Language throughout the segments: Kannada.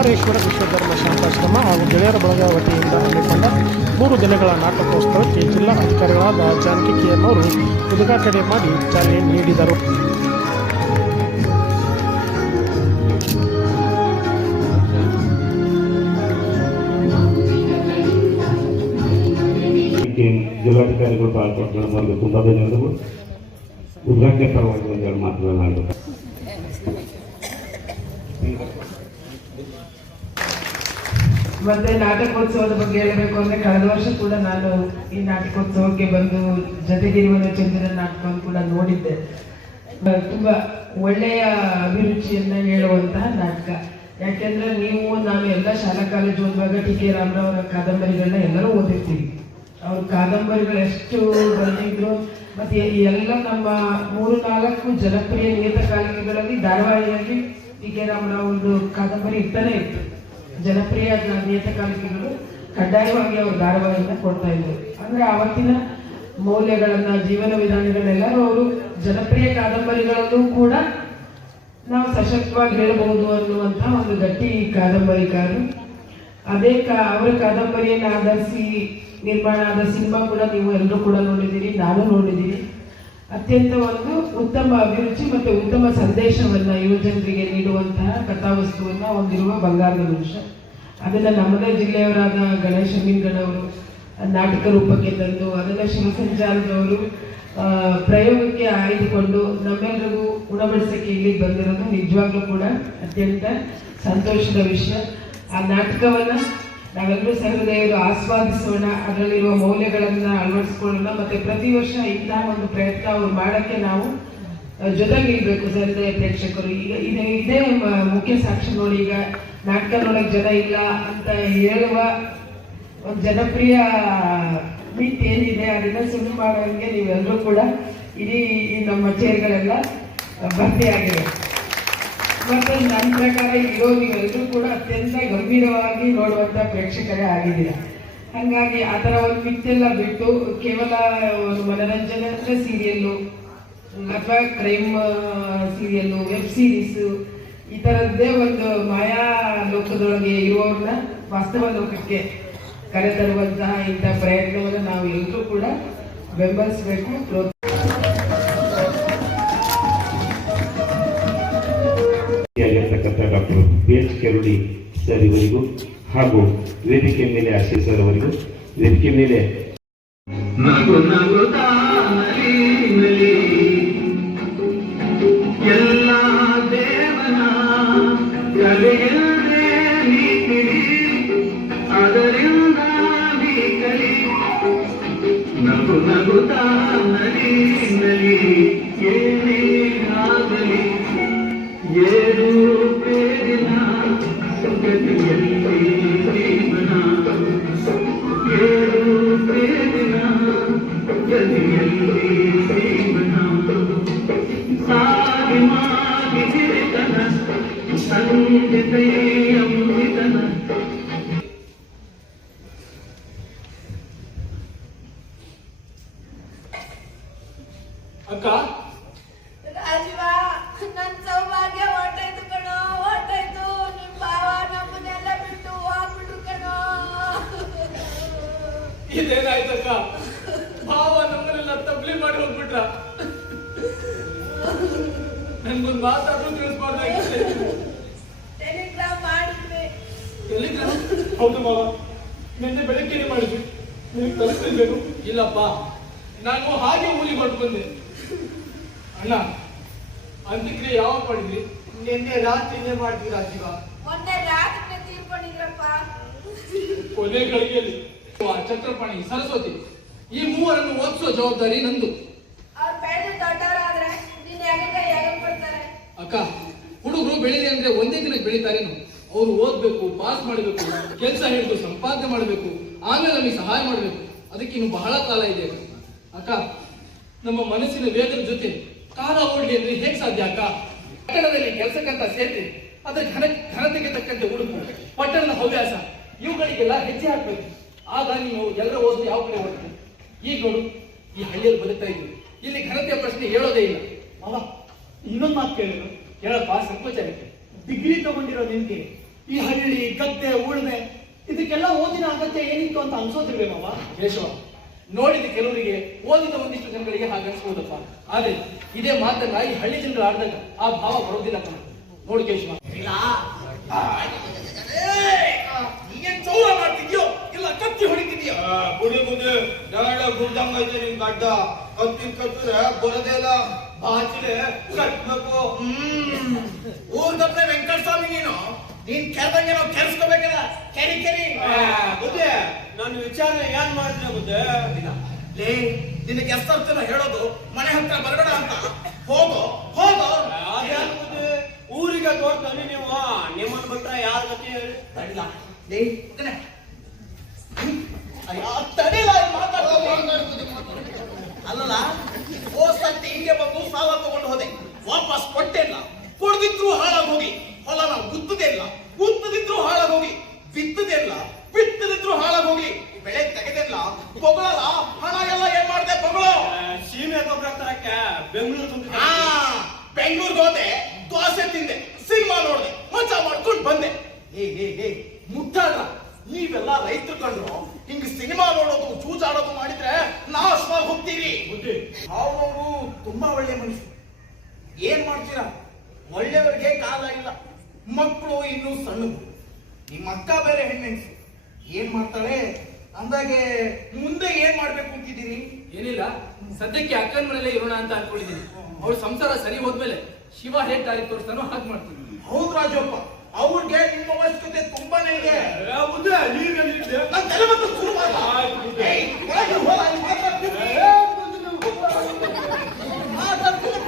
ಕುಮಾರೇಶ್ವರ ವಿಶ್ವಧರ್ಮ ಶಾಂತಾಶ್ರಮ ಹಾಗೂ ಗೆಳೆಯರ ಬಳಗ ವತಿಯಿಂದ ಹಮ್ಮಿಕೊಂಡ ಮೂರು ದಿನಗಳ ನಾಟಕೋತ್ಸವಕ್ಕೆ ಜಿಲ್ಲಾ ಅಧಿಕಾರಿಗಳಾದ ಜಾನಕಿ ಕೆಎಂ ಅವರು ಉದ್ಘಾಟನೆ ಮಾಡಿ ಚಾಲನೆ ನೀಡಿದರು ಇದಕ್ಕೆ ಜಿಲ್ಲಾಧಿಕಾರಿಗಳು ಪಾಲ್ಗೊಂಡು ನಮಗೆ ತುಂಬ ಧನ್ಯವಾದಗಳು ಉದ್ಘಾಟನೆ ಪರವಾಗಿ ಒಂದೆರಡು ಮಾತುಗಳನ್ನ ಆಡಬೇಕು ಮತ್ತೆ ನಾಟಕೋತ್ಸವದ ಬಗ್ಗೆ ಹೇಳಬೇಕು ಅಂದ್ರೆ ಕಳೆದ ವರ್ಷ ಕೂಡ ನಾನು ಈ ನಾಟಕೋತ್ಸವಕ್ಕೆ ಬಂದು ಜೊತೆಗಿರುವ ಚಂದ್ರ ನಾಟಕವನ್ನು ಕೂಡ ನೋಡಿದ್ದೆ. ತುಂಬಾ ಒಳ್ಳೆಯ ಅಭಿರುಚಿಯನ್ನ ಹೇಳುವಂತಹ ನಾಟಕ. ಯಾಕೆಂದ್ರೆ ನೀವು, ನಾನು ಎಲ್ಲ ಶಾಲಾ ಕಾಲೇಜು ಓದುವಾಗ ಟಿ ಕೆ ರಾಮರಾವ್ ಕಾದಂಬರಿಗಳನ್ನ ಎಲ್ಲರೂ ಓದಿರ್ತೀವಿ. ಅವ್ರ ಕಾದಂಬರಿಗಳು ಎಷ್ಟು ಬಂದಿದ್ರು, ಮತ್ತೆ ಎಲ್ಲ ನಮ್ಮ ಮೂರು ನಾಲ್ಕು ಜನಪ್ರಿಯ ನಿಯತಕಾಲಿಕೆಗಳಲ್ಲಿ ಧಾರಾವಾಹಿಯಲ್ಲಿ ಟಿ ಕೆ ರಾಮರಾವ್ ಒಂದು ಕಾದಂಬರಿ ಇರ್ತಾನೆ ಇತ್ತು. ಜನಪ್ರಿಯ ನಿಯತಕಾಲಿಕೆಗಳು ಕಡ್ಡಾಯವಾಗಿ ಅವರು ಧಾರಾವಾಹಿಯನ್ನು ಕೊಡ್ತಾ ಇದ್ರು. ಅಂದ್ರೆ ಅವತ್ತಿನ ಮೌಲ್ಯಗಳನ್ನು, ಜೀವನ ವಿಧಾನಗಳನ್ನೆಲ್ಲರೂ ಅವರು ಜನಪ್ರಿಯ ಕಾದಂಬರಿಗಳಲ್ಲೂ ಕೂಡ ನಾವು ಸಶಕ್ತವಾಗಿ ಹೇಳಬಹುದು ಅನ್ನುವಂಥ ಒಂದು ಗಟ್ಟಿ ಕಾದಂಬರಿಕಾರರು. ಅದೇ ಕಾ, ಅವರ ಕಾದಂಬರಿಯನ್ನು ಆಧರಿಸಿ ನಿರ್ಮಾಣ ಆದ ಸಿನಿಮಾ ಕೂಡ ನೀವು ಎಲ್ಲರೂ ಕೂಡ ನೋಡಿದ್ದೀರಿ, ನಾನು ನೋಡಿದ್ದೀನಿ ಅತ್ಯಂತ ಒಂದು ಉತ್ತಮ ಅಭಿರುಚಿ ಮತ್ತು ಉತ್ತಮ ಸಂದೇಶವನ್ನು ಯುವಜನರಿಗೆ ನೀಡುವಂತಹ ಕಥಾವಸ್ತುವನ್ನು ಹೊಂದಿರುವ ಬಂಗಾರದ ಮನುಷ್ಯ. ಅದನ್ನ ನಮ್ಮದೇ ಜಿಲ್ಲೆಯವರಾದ ಗಣೇಶ ಮೀನ್ಗಡವರು ನಾಟಕ ರೂಪಕ್ಕೆ ತಂದು, ಅದನ್ನ ಶಿವಸಂಚಾರದವರು ಪ್ರಯೋಗಕ್ಕೆ ಆಯ್ದುಕೊಂಡು ನಮ್ಮೆಲ್ಲರಿಗೂ ಉಣಬಡಿಸಕ್ಕೆ ಇಲ್ಲಿಗೆ ಬಂದಿರೋದು ನಿಜವಾಗ್ಲೂ ಕೂಡ ಅತ್ಯಂತ ಸಂತೋಷದ ವಿಷಯ. ಆ ನಾಟಕವನ್ನ ನಾವೆಲ್ಲರೂ ಸಹೃದಯರು ಆಸ್ವಾದಿಸೋಣ. ಅದರಲ್ಲಿರುವ ಮೌಲ್ಯಗಳನ್ನ ಅಳವಡಿಸ್ಕೊಳ್ಳೋಣ. ಮತ್ತೆ ಪ್ರತಿ ವರ್ಷ ಇಂತಹ ಒಂದು ಪ್ರಯತ್ನ ಅವ್ರು ಮಾಡಕ್ಕೆ ನಾವು ಜೊತೆಗೆ ಜೊತೆಗಿರ್ಬೇಕು ಸಹೃದಯ ಪ್ರೇಕ್ಷಕರು. ಈಗ ಇದೇ ಇದೇ ಮುಖ್ಯ ಸಾಕ್ಷಿ ನೋಡಿ. ಈಗ ನಾಟಕ ನೋಡಕ್ ಜನ ಇಲ್ಲ ಅಂತ ಹೇಳುವ ಒಂದು ಜನಪ್ರಿಯ ಮಿತಿ ಏನಿದೆ, ಅದನ್ನ ಸುಳ್ಳು ಮಾಡೋಂಗೆ ನೀವೆಲ್ಲರೂ ಕೂಡ ಇಡೀ ನಮ್ಮ ಚೇರ್ಗಳೆಲ್ಲ ಭರ್ತಿಯಾಗಿವೆ ಮತ್ತೆ ನನ್ನ ಪ್ರಕಾರ ಇರೋ ನೀವೆಲ್ಲರೂ ಕೂಡ ಅತ್ಯಂತ ಗಂಭೀರವಾಗಿ ನೋಡುವಂತ ಪ್ರೇಕ್ಷಕರೇ ಆಗಿದ್ದೀರಾ. ಹಾಗಾಗಿ ಆ ಥರ ಒಂದು ಮಿತ್ತೆಲ್ಲ ಬಿಟ್ಟು ಕೇವಲ ಒಂದು ಮನೋರಂಜನೆ ಅಂದ್ರೆ ಸೀರಿಯಲ್ಲು ಅಥವಾ ಕ್ರೈಮ್ ಸೀರಿಯಲ್ಲು, ವೆಬ್ ಸೀರೀಸು ಈ ಥರದ್ದೇ ಒಂದು ಮಾಯಾ ಲೋಕದೊಳಗೆ ಇರುವವ್ರನ್ನ ವಾಸ್ತವ ಲೋಕಕ್ಕೆ ಕರೆತರುವಂತಹ ಇಂಥ ಪ್ರಯತ್ನವನ್ನು ನಾವು ಎಲ್ಲರೂ ಕೂಡ ಬೆಂಬಲಿಸಬೇಕು ಪ್ರೋತ್ಸಾಹ doctor B H Keradi sir ಇವರಿಗೂ ಹಾಗೂ ವೇದಿಕೆ ಮೇಲೆ ಆಶೀಸ್ ಸರ್ ಅವರಿಗೂ ವೇದಿಕೆ ಮೇಲೆ ನಗು ನಲಿ ನಲಿ ಎಲ್ಲ ಆಗಲಿ ಕಲೆಯಲ್ಲೇ ಗತಿಯಲ್ಲಿ ಜೀವನ ಸಾಗಿ ಮಾಗಿ ಹಿರಿತನ ಸಂಜಿತೈ ಅಮೃತನ ಅಕ್ಕ ರಾಜೀವ ನನ್ ಸೌಭಾಗ್ಯ ಹೊರ್ಟಾಯ್ತು ಕಣೋ ಹೊರ್ಟಾಯ್ತು ನಿಮ್ ಭಾವ ಹೋಗ್ಬಿಟ್ರ ನನ್ಗೊಂದು ಮಾತಾಡ್ರು ತಿಳಿಸ್ಬಾರ್ದಾಗಿತ್ತು ಟೆಲಿಗ್ರಾಮ್ ಮಾಡಿದ್ವಿ. ಟೆಲಿಗ್ರಾಮ್ ಹೌದು ಮಾವ. ನಿನ್ನೆ ಬೆಳಗ್ಗೆ ಮಾಡಿದ್ವಿ. ನಿನಗೆ ತಲುಪಿಸ್ಬೇಕು ಇಲ್ಲಪ್ಪ. ನಾನು ಹಾಗೆ ಊರಿಗೆ ಹೊರಟು ಬಂದೆ. ಅಣ್ಣ ಅಂತ್ಯಕ್ರಿಯೆ ಯಾವಾಗ ಮಾಡಿದ್ರಿ? ನಿನ್ನೆ ರಾತ್ರಿನೇ ಮಾಡಿದ್ವಿ ರಾಜೀವ. ಮೊನ್ನೆ ರಾತ್ರಿ ತೀರ್ಕೊಂಡಿದ್ರಪ್ಪ ಕೊನೆ ಗಳಿಗೆಯಲ್ಲಿ ಆ ಛತ್ರಪಾಣಿ ಸರಸ್ವತಿ ಈ ಮೂವರನ್ನು ಓದಿಸೋ ಜವಾಬ್ದಾರಿ ನಂದು ಅವ್ರು ಬೆಳೆದು ದೊಡ್ಡವರಾದ್ರೆ ನೀನ್ ಯಾಕೆ ಯಾಗ ಅಕ್ಕ ಹುಡುಗರು ಬೆಳೀಲಿ ಅಂದ್ರೆ ಒಂದೇ ದಿನಕ್ಕೆ ಬೆಳೀತಾರೇನು? ಅವರು ಓದ್ಬೇಕು ಪಾಸ್ ಮಾಡಬೇಕು, ಕೆಲಸ ಹಿಡಿದು ಸಂಪಾದನೆ ಮಾಡಬೇಕು, ಆಮೇಲೆ ನಮಗೆ ಸಹಾಯ ಮಾಡಬೇಕು. ಅದಕ್ಕೆ ಇನ್ನು ಬಹಳ ಕಾಲ ಇದೆ. ಅಕ್ಕ, ನಮ್ಮ ಮನಸ್ಸಿನ ವೇಗದ ಜೊತೆ ಕಾಲ ಓಡ್ಲಿ ಅಂದ್ರೆ ಹೇಗೆ ಸಾಧ್ಯ ಅಕ್ಕ? ಪಟ್ಟಣದಲ್ಲಿ ಕೆಲಸಕ್ಕಂತ ಸೇರಿ ಅದರ ಘನ, ಘನತೆಗೆ ತಕ್ಕಂತೆ ಉಡುಪು ಪಟ್ಟಣದ ಹವ್ಯಾಸ. ಇವುಗಳಿಗೆಲ್ಲ ಹೆಜ್ಜೆ ಹಾಕ್ಬೇಕು. ಆಗ ನೀವು ಎಲ್ಲರ ಓದಿ ಯಾವ ಕಡೆ ಓದ್ತೀವಿ ಈಗ ನೋಡು, ಈ ಹಳ್ಳಿಯಲ್ಲಿ ಬದುಕ್ತಾ ಇದ್ದೀವಿ. ಇಲ್ಲಿ ಘನತೆಯ ಪ್ರಶ್ನೆ ಹೇಳೋದೇ ಇಲ್ಲ. ಇನ್ನೊಂದು ಮಾತು ಕೇಳಿದ್ರು. ಹೇಳಪ್ಪ ಸಂಕೋಚ ಆಗುತ್ತೆ ಡಿಗ್ರಿ ತಗೊಂಡಿರೋ ನಿನ್ಗೆ ಈ ಹಳ್ಳಿ ಗದ್ದೆ ಉಳುಮೆ ಇದಕ್ಕೆಲ್ಲ ಓದಿನ ಅಗತ್ಯ ಏನಿತ್ತು ಅಂತ ಅನ್ಸೋದಿರ್ಬೇಕಮ್ಮ ಮಾವ? ಕೇಶವ ನೋಡಿದ ಕೆಲವರಿಗೆ ಓದಿದ ಒಂದಿಷ್ಟು ಜನಗಳಿಗೆ ಹಾಗೆ ಅನ್ಸ್ಬೋದಪ್ಪ. ಆದ್ರೆ ಇದೇ ಮಾತನ್ನ ಈ ಹಳ್ಳಿ ಜನರು ಆಡಿದಾಗ ಆ ಭಾವ ಬರೋದಿಲ್ಲ ಕಣ. ನೋಡು ಕೇಶವ. ನೀನ್ ಚೌರ ಮಾಡ್ತಿದ್ಯೋ? ಇಲ್ಲ ಕತ್ತಿ ಹೊಡಿತಿದ್ಯೋ? ಕುಡಿ ಮುಂದೆ ನಾಳೆ ಇದೆ ನಿನ್ ಗಡ್ಡ. ಕತ್ತಿ ಕತ್ತಿದ್ರೆ ಬರೋದೇ ಇಲ್ಲ. ಬಾಚಿಲೆ ಕಟ್ಬೇಕು. ಹ್ಮ್. ಊರ್ಗಪ್ಲೆ ವೆಂಕಟ ಸ್ವಾಮಿ ನೀನು? ನೀನ್ ಕೆರೆದಂಗೆ ನಾವು ಕೆರೆಸ್ಕೋಬೇಕಲ್ಲ. ಕೆರಿ ಕೆರಿ. ಬುದ್ಧಿ ನನ್ನ ವಿಚಾರ ಏನ್ ಮಾಡಿದ್ರೆ ಬುದ್ಧಿ? ಲೇ ನಿನಗೆ ಎಷ್ಟರ್ಥನ ಹೇಳೋದು? ಮನೆ ಹತ್ರ ಬರಬೇಡ ಅಂತ. ಹೋಗೋ ಹೋಗೋ. ಊರಿಗೆ ತೋರ್ತಾನೆ ನೀವು. ನಿಮ್ಮನ್ನ ಬಿಟ್ರ ಯಾರ ಗತಿ ಹೇಳಿ? ತಡಿಲ. ಲೇ ಇದನ್ನೇ. ಅಯ್ಯೋ, ತಡಿಲ ಇಲ್ಲಿ ಮಾತಾಡ್ತೀನಿ. ಅಲ್ಲಲ್ಲ ಸಾಲ ತಗೊಂಡು ಹೋದೆ. ವಾಪಸ್ ಕೊಟ್ಟೆ ಇಲ್ಲ ಕೊಡದಿದ್ರು ಹಾಳಾಗಿ ಹೋಗಿ. ಹೊಲ ನಾವು ಗುತ್ತದೇ ಇಲ್ಲ ಗುತ್ತದಿದ್ರು ಹಾಳಾಗಿ ಹೋಗಿ ಬಿತ್ತದೇ ಇಲ್ಲ ಬಿತ್ತದಿದ್ರು ಹಾಳಾಗಿ ಹೋಗಿ ಬೆಳೆ ತೆಗೆದಿಲ್ಲ ಬೊಗಳಲ್ಲ ಹಣ ಎಲ್ಲ ಏನ್ ಮಾಡ್ದೆ ಬೊಗಳು ಸೀಮೆ ಗೊಬ್ಬರ ತರಕ್ಕೆ ಬೆಂಗಳೂರು ತುಂಬ ಆ ಬೆಂಗಳೂರಿಗೆ ಹೋದೆ ದೋಸೆ ತಿಂದೆ ಸಿನಿಮಾ ನೋಡ್ದೆ ಮಜಾ ಮಾಡ್ಕೊಂಡು ಬಂದೆ ಏ ಏ ಏ ಮುಟ್ಟಾಡ ನೀವೆಲ್ಲ ರೈತರು ಕಂಡ್ರು ಹಿಂಗ್ ಸಿನಿಮಾ ನೋಡೋದು ಚೂಜಾಡೋದು ಮಾಡಿದ್ರೆ ಹೋಗ್ತೀರಿ ಬುದ್ಧಿ ಅವರು ತುಂಬಾ ಒಳ್ಳೆ ಮನುಷ್ಯ. ಏನ್ ಮಾಡ್ತೀರಾ? ಒಳ್ಳೆಯವ್ರಿಗೆ ಕಾಲ ಇಲ್ಲ. ಮಕ್ಕಳು ಇನ್ನೂ ಸಣ್ಣದು. ನಿಮ್ಮ ಅಕ್ಕ ಬೇರೆ ಹೆಣ್ಣೆನ್ಸು ಏನ್ ಮಾಡ್ತಾಳೆ ಅಂದಾಗೆ ಮುಂದೆ ಏನ್ ಮಾಡ್ಬೇಕು ಅಂತಿದ್ದೀರಿ? ಏನಿಲ್ಲ. ಸದ್ಯಕ್ಕೆ ಅಕ್ಕನ ಮನೇಲೆ ಇರೋಣ ಅಂತ ಅನ್ಕೊಂಡಿದ್ದೀನಿ. ಅವ್ರ ಸಂಸಾರ ಸರಿ ಹೋದ್ಮೇಲೆ ಶಿವ ಹೇಗ್ ದಾರಿ ತೋರಿಸ್ತಾನೋ ಹಾಗೆ ಮಾಡ್ತೀನಿ. ಹೌದು ರಾಜಪ್ಪ. ಅವ್ರಿಗೆ ನಿಮ್ಮ ಅವಶ್ಯಕತೆ ತುಂಬಾನೇ ಇದೆ ಬುದ್ಧಿ ನೀವೆಲ್ಲಿದ್ದೆ ನನ್ ತಲೆ ಬಂದು ಶುರು ಮಾಡ. ಏಯ್, ಒಳಗೆ ಹೋಗ, ಅಲ್ಲಿ ಮಾತಾಡ್ತೀನಿ. ಮಾತಾಡ್ತೀನಿ.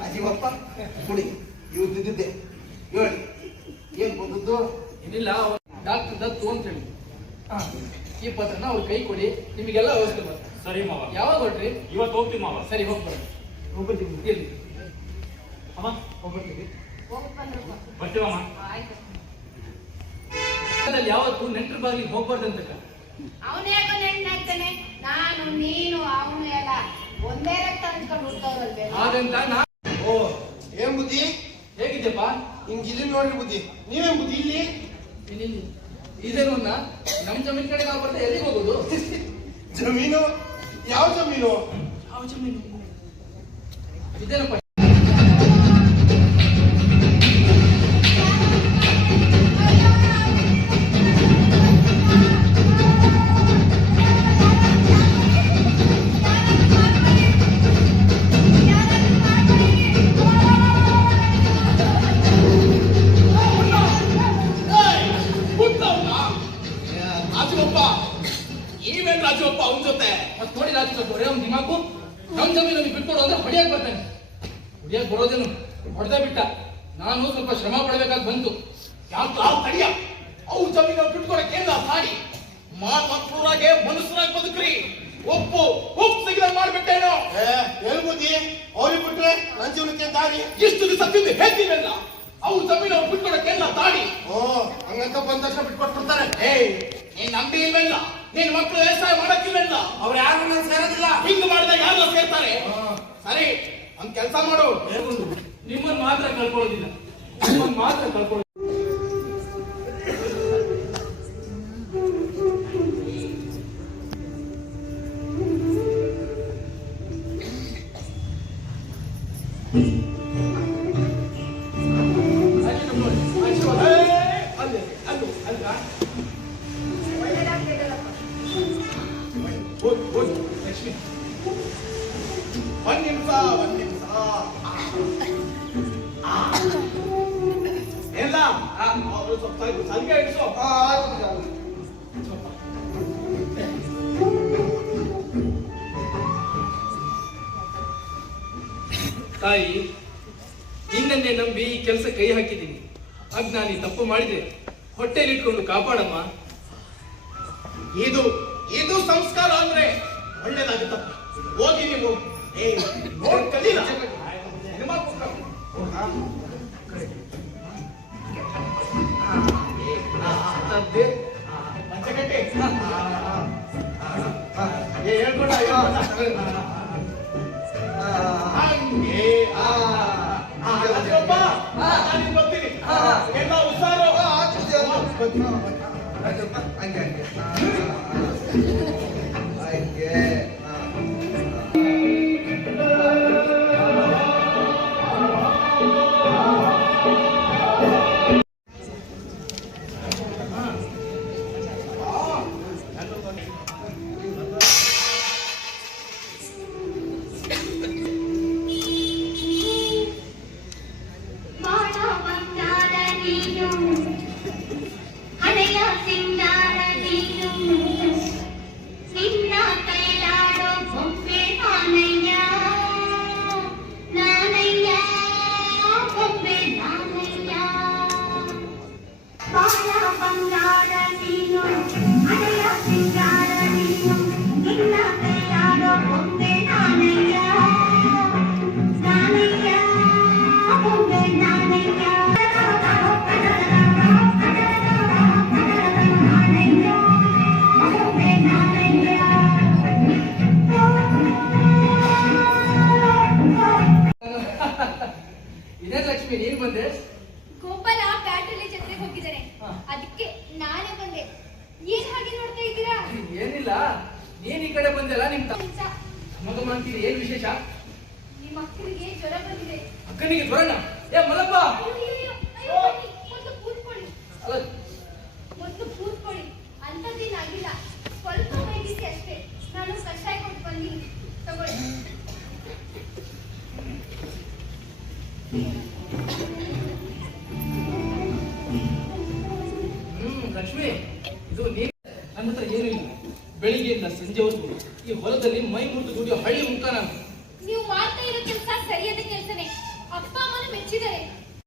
ರಾಜೀವಪ್ಪ ಕುಡಿ ಇವ್ದಿದ್ದೆ ಹೇಳಿ ಏನ್ ಬಂದದ್ದು ಏನಿಲ್ಲ ಡಾಕ್ಟರ್ ದತ್ತು ಅಂತ ಹೇಳಿ. ಈ ಪತ್ರನ ಅವ್ರ ಕೈ ಕೊಡಿ ನಿಮಗೆಲ್ಲ ವ್ಯವಸ್ಥೆ ಬರ್ತದೆ. ಸರಿ ಮಾವ. ಯಾವಾಗ ಹೊರಟ್ರಿ? ಇವತ್ತು ಹೋಗ್ತೀವಿ ಮಾವ. ಸರಿ ಹೋಗ್ಬಾರ್ದು ಹೋಗ್ಬಿಡ್ತೀನಿ ಇಲ್ಲಿ ಅಮ್ಮ. ಹೋಗ್ಬಿಡ್ತೀನಿ ಬರ್ತೀವಮ್ಮ ಅದ್ರಲ್ಲಿ ಯಾವತ್ತು ನೆಂಟ್ರ ಬಾಗಿಲಿಗೆ ಹೋಗ್ಬಾರ್ದಂತ ಅವನೇಗೋ ನೆಣ್ಣಾಗ್ತಾನೆ ನಾನು ನೀನು ಅವನು ಎಲ್ಲ ಒಂದೇ ರಕ್ತ ಹಂಚ್ಕೊಂಡು ಹಾಗಂತ ನಾ ಓ ಏನ್ ಬುದ್ಧಿ? ಹೇಗಿದ್ದೆಪ್ಪ ಹಿಂಗ್ ಇಲ್ಲಿ ನೋಡ್ರಿ ಬುದ್ಧಿ. ನೀವೇನ್ ಬುದ್ಧಿ ಇಲ್ಲಿ ಇಲ್ಲಿ ಇಲ್ಲಿ. ಇದೇನು ನಮ್ ಜಮೀನ್ ಕಡೆ ನಾವು ಬರ್ತಾ ಎಲ್ಲಿಗೆ ಹೋಗೋದು? ಜಮೀನು? ಯಾವ ಜಮೀನು? ಯಾವ ಜಮೀನು. ಇದೇನಪ್ಪ? ಶ್ರಮ ಪಡಬೇಕಾಗಿ ಬಂತು ಯಾಕ ತಡಿಯ? ಅವು ಜಮೀನು ಬಿಟ್ಕೊಡಕ್ಕೆ ಎಲ್ಲ ಸಾಡಿ ಮಾತಾಡ್ಸೋರಾಗೆ ಮನುಷ್ಯರಾಗಿ ಬದುಕ್ರಿ. ಒಪ್ಪು ಉಪ್ಪು ಸಿಗದಂಗ್ ಮಾಡ್ಬಿಟ್ಟೇನೋ. ಎಲ್ಲಿ ಬುದ್ಧಿ? ಅವ್ರಿಗೆ ಬಿಟ್ರೆ ನನ್ನ ಜೀವನಕ್ಕೆ ದಾರಿ? ಇಷ್ಟು ದಿವಸ ತಿಂದು ಹೇಳ್ತೀವಲ್ಲ ಅವು ಜಮೀನು ಅವ್ರು ಬಿಟ್ಕೊಡಕ್ಕೆಲ್ಲ ತಾಡಿ. ಓ ಹಂಗಂತ ಬಂದ ತಕ್ಷಣ ಬಿಟ್ಕೊಟ್ಬಿಡ್ತಾರೆ. ಏಯ್ ನೀನ್ ನಂಬಿ ಇಲ್ವಲ್ಲ? ನಿನ್ ಮಕ್ಕಳು ವ್ಯವಸಾಯ ಮಾಡಕ್ಕಿಲ್ವಲ್ಲ ಅವ್ರು ಯಾರು ನನ್ನ ಸೇರೋದಿಲ್ಲ. ಹಿಂಗ್ ಮಾಡಿದಾಗ ಯಾರು ಸೇರ್ತಾರೆ? ಸರಿ ಒಂದ್ ಕೆಲಸ ಮಾಡು. ನಿಮ್ಮನ್ನ ಮಾತ್ರ ಕಳ್ಕೊಳ್ಳೋದಿಲ್ಲ. ನಿಮ್ಮನ್ನ ಮಾತ್ರ ಕಳ್ಕೊಳ್ಳೋದಿಲ್ಲ ತಾಯಿ, ನಿನ್ನನ್ನೇ ನಂಬಿ ಈ ಕೆಲಸ ಕೈ ಹಾಕಿದ್ದೀನಿ. ಅಜ್ಞಾನಿ ತಪ್ಪು ಮಾಡಿದೆ. ಹೊಟ್ಟೆಲಿಟ್ಕೊಂಡು ಕಾಪಾಡಮ್ಮ. ಇದು ಇದು ಸಂಸ್ಕಾರ ಅಂದ್ರೆ ಒಳ್ಳೇದಾಗುತ್ತಪ್ಪ. ಹೋಗಿ ನೀವು ಏ Yeah. ಕಾರಲ್ಲಿ ಜೊತೆಗೆ ಹೋಗಿದ್ದಾರೆ. ಅದಕ್ಕೆ ನಾನೇ ಬಂದೆ. ಏನ್ ಹಾಗೆ ನೋಡ್ತಾ ಇದ್ದೀರಾ? ಏನಿಲ್ಲ. ನೀನ್ ಈ ಕಡೆ ಬಂದೆಲ್ಲ ನಿಮ್ ಮಗ ಮಾಡ್ತೀರಿ ಏನ್ ವಿಶೇಷ? ನಿಮ್ಮ ಅಕ್ಕನಿಗೆ ಜ್ವರ ಬಂದಿದೆ. ಅಕ್ಕನಿಗೆ ಜ್ವರನ? ಏ ಮಲಪ್ಪ ಮೊದಲು ಕೂತ್ಕೊಳ್ಳಿ. ಆಗಿಲ್ಲ ಸ್ವಲ್ಪ